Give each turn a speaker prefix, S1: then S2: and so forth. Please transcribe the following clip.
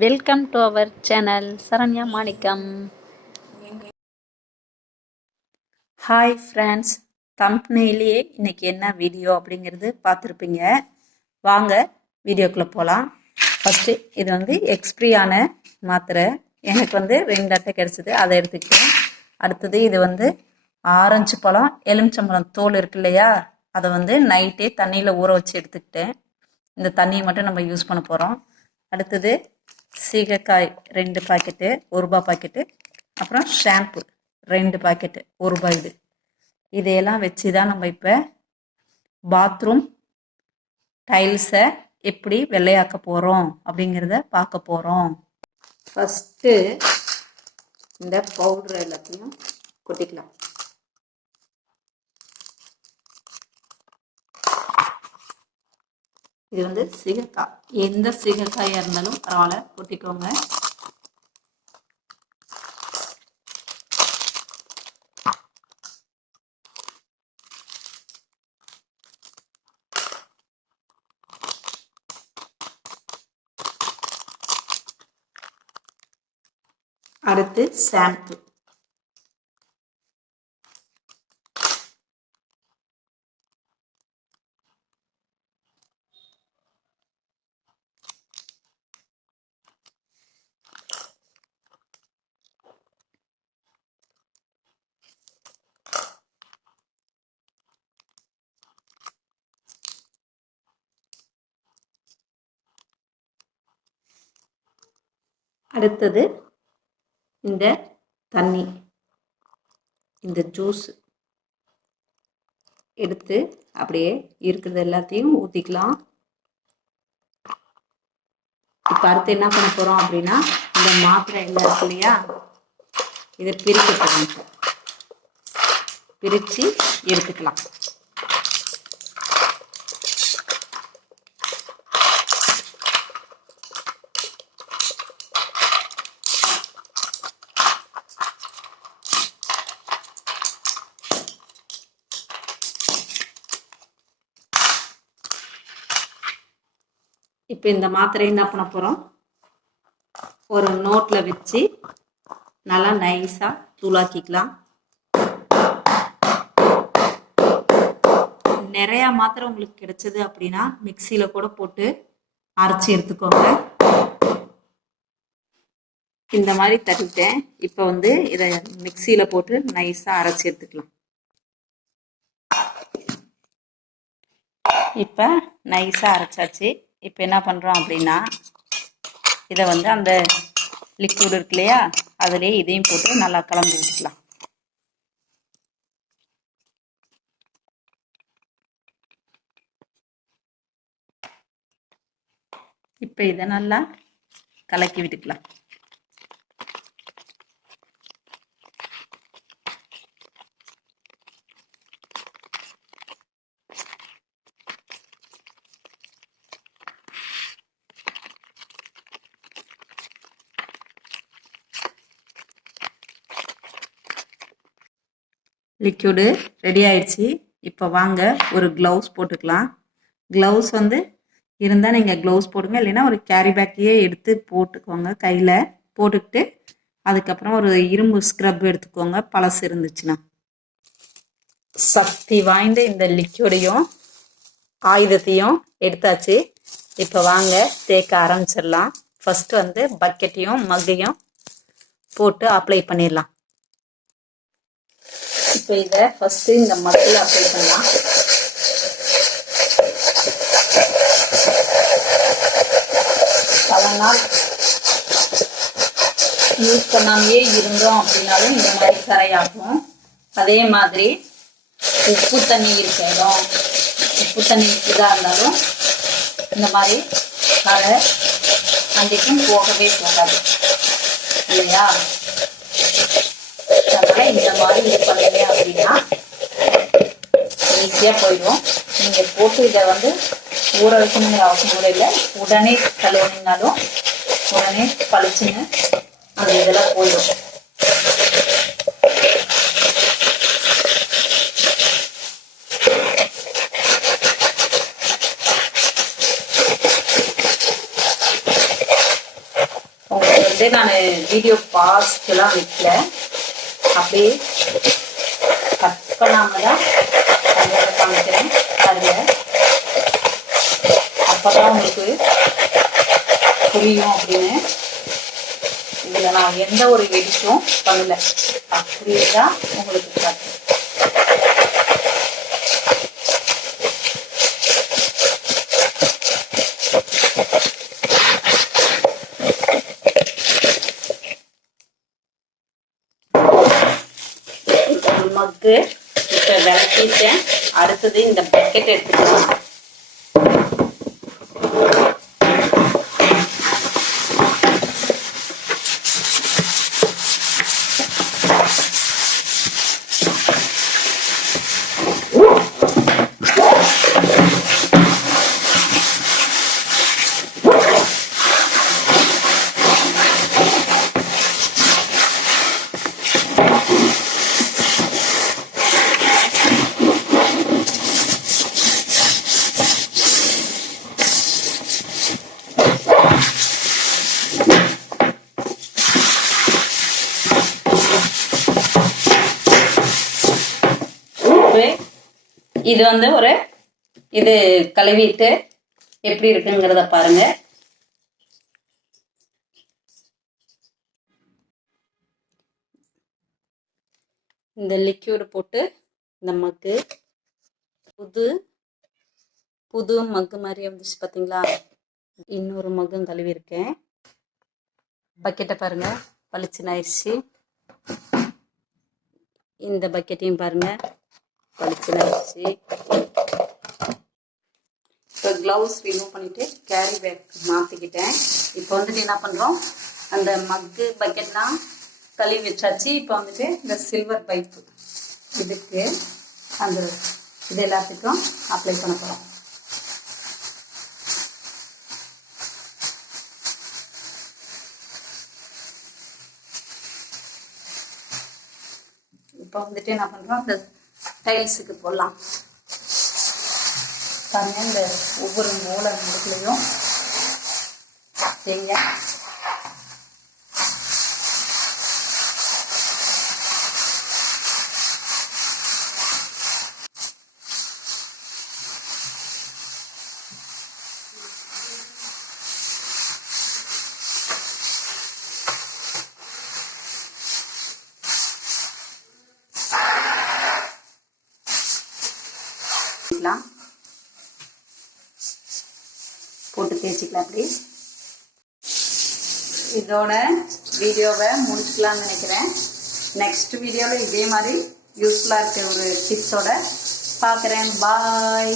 S1: Welcome to our channel Saranya Manickam hi friends கம்பெனிலேயே இன்னைக்கு என்ன video அப்படிங்கிறது பார்த்துருப்பீங்க. வாங்க வீடியோக்குள்ளே போகலாம் ஃபஸ்ட்டு இது வந்து எக்ஸ்பிரியான மாத்திரை. எனக்கு வந்து ரெண்டு அட்டை கிடச்சிது. அதை எடுத்துக்கிட்டேன் அடுத்தது இது வந்து ஆரஞ்சு பழம் எலுமிச்சம்பழம் தோல் இருக்கு இல்லையா? அதை வந்து நைட்டே தண்ணியில் ஊற வச்சு எடுத்துக்கிட்டேன். இந்த தண்ணியை மட்டும் நம்ம யூஸ் பண்ண போகிறோம் அடுத்தது சீகக்காய் ரெண்டு பாக்கெட்டு ஒரு ரூபா பாக்கெட்டு. அப்புறம் ஷாம்பு ரெண்டு பாக்கெட்டு ஒரு ரூபாய் இது. இதையெல்லாம் வச்சு தான் நம்ம இப்போ பாத்ரூம் டைல்ஸை எப்படி வெள்ளையாக்க போகிறோம் அப்படிங்கிறத பார்க்க போகிறோம் ஃபஸ்ட்டு இந்த பவுட்ரு எல்லாத்தையும் கொட்டிக்கலாம். இது வந்து சிகக்காய் எந்த சிகக்காயாக இருந்தாலும் பரவாயில்ல கொட்டிக்கோங்க. அடுத்து ஷாம்பு அடுத்தது இந்த தண்ணி இந்த ஜூஸ் எடுத்து அப்படியே இருக்கிறது எல்லாத்தையும் ஊற்றிக்கலாம் இப்போ அடுத்து என்ன பண்ண போகிறோம் அப்படின்னா இந்த மாத்திரை எல்லாம் இருக்கு இல்லையா? இதை பிரிக்க போகிறோம் பிரித்து எடுத்துக்கலாம். இப்போ இந்த மாத்திரை என்ன பண்ண போகிறோம் ஒரு நோட்டில் வச்சு நல்லா நைஸாக தூளாக்கிக்கலாம். நிறையா மாத்திரை உங்களுக்கு கிடைச்சது அப்படின்னா மிக்சியில் கூட போட்டு அரைச்சி எடுத்துக்கோங்க. இந்த மாதிரி தட்டிட்டேன். இப்போ வந்து இதை மிக்சியில் போட்டு நைஸாக அரைச்சி எடுத்துக்கலாம். இப்போ நைஸாக அரைச்சாச்சு. இப்போ என்ன பண்ணுறோம் அப்படின்னா இதை வந்து அந்த லிக்விட் இருக்கு இல்லையா அதுலேயே இதையும் போட்டு நல்லா கலந்து வச்சுக்கலாம் இப்போ இதை நல்லா கலக்கி விட்டுக்கலாம். லிக்யூடு ரெடி ஆயிடுச்சு. இப்போ வாங்க ஒரு க்ளவுஸ் போட்டுக்கலாம். க்ளவுஸ் வந்து இருந்தால் நீங்கள் க்ளவுஸ் போடுங்க. இல்லைன்னா ஒரு கேரி பேக்கையே எடுத்து போட்டுக்கோங்க கையில். போட்டுக்கிட்டு அதுக்கப்புறம் ஒரு இரும்பு ஸ்க்ரப் எடுத்துக்கோங்க. பழசு இருந்துச்சுன்னா. சக்தி வாய்ந்த இந்த லிக்யூடையும் ஆயுதத்தையும் எடுத்தாச்சு. இப்போ வாங்க தேக்க ஆரம்பிச்சிடலாம். ஃபஸ்ட்டு வந்து பக்கெட்டையும் மக்கையும் போட்டு அப்ளை பண்ணிடலாம். இப்போ இதை ஃபஸ்ட்டு இந்த மக்கில் அப்ளை பண்ணலாம். பல நாள் யூஸ் பண்ணாமையே இருந்தோம் அப்படின்னாலும் இந்த மாதிரி கரையாகும் அதே மாதிரி உப்பு தண்ணி இருக்க இடம் உப்பு தண்ணி இதாக இருந்தாலும் இந்த மாதிரி கரை அன்றைக்கும் போகவே போகாது. இல்லையா? அதனால இந்த மாதிரி இது பண்ணீங்க அப்படின்னா ஈஸியாக போயிடும். நீங்கள் போட்டு இதை வந்து ஊற வைக்கணுங்கிற அவசியம் கூட இல்லை. உடனே கழுவுனீங்கனாலும் உடனே பழிச்சுன்னு அந்த இதெல்லாம் போயிடும். வந்து நான் வீடியோ பாஸ்ட்லாம் வைக்கல. அப்படியே கட் பண்ணாம தான் கண்டிப்பாக காமிக்கிறேன் அப்போ அப்பதான் உங்களுக்கு புரியும் அப்படின்னு. இதில் நான் எந்த ஒரு எடிட்டும் பண்ணல. அப்படியே தான் உங்களுக்கு கட் ஒரு மக்கு இப்போ விளக்கிட்டேன் அடுத்தது இந்த பக்கெட் எடுத்துக்கலாம் ஒரு இது வந்து ஒரு இது கழுவிட்டு எப்படி இருக்குங்கிறத பாருங்க. இந்த லிக்யூடு போட்டு இந்த மக்கு புது புது மக்கு மாதிரி வந்துச்சு பார்த்தீங்களா இன்னொரு மக்கும் கழுவிருக்கேன் பக்கெட்டை பாருங்க பளிச்சுன்னு ஆயிடுச்சு. இந்த பக்கெட்டையும் பாருங்க. பளிச்சுன்னு இப்போ க்ளவுஸ் ரிமூவ் பண்ணிவிட்டு கேரி பேக் மாற்றிக்கிட்டேன் இப்போ வந்துட்டு என்ன பண்ணுறோம் அந்த மக்கு பக்கெட்லாம் கழுவி வச்சாச்சு. இப்போ வந்துட்டு இந்த சில்வர் பைப்பு இதுக்கு அந்த இது எல்லாத்துக்கும் அப்ளை பண்ண போகிறோம் இப்போ வந்துட்டு என்ன பண்ணுறோம் அந்த டைல்ஸுக்கு போடலாம். பாருங்க இந்த ஒவ்வொரு மூலை முடுக்குலையும் செய்யுங்க தேய்ச்சிக்கலாம் போட்டு தேய்ச்சிக்கலாம் அப்படி இதோட வீடியோவை முடிச்சுக்கலாம்னு நினைக்கிறேன். நெக்ஸ்ட் வீடியோவில் இதே மாதிரி யூஸ்ஃபுல்லாக இருக்க ஒரு டிப்ஸோட பார்க்குறேன். பாய்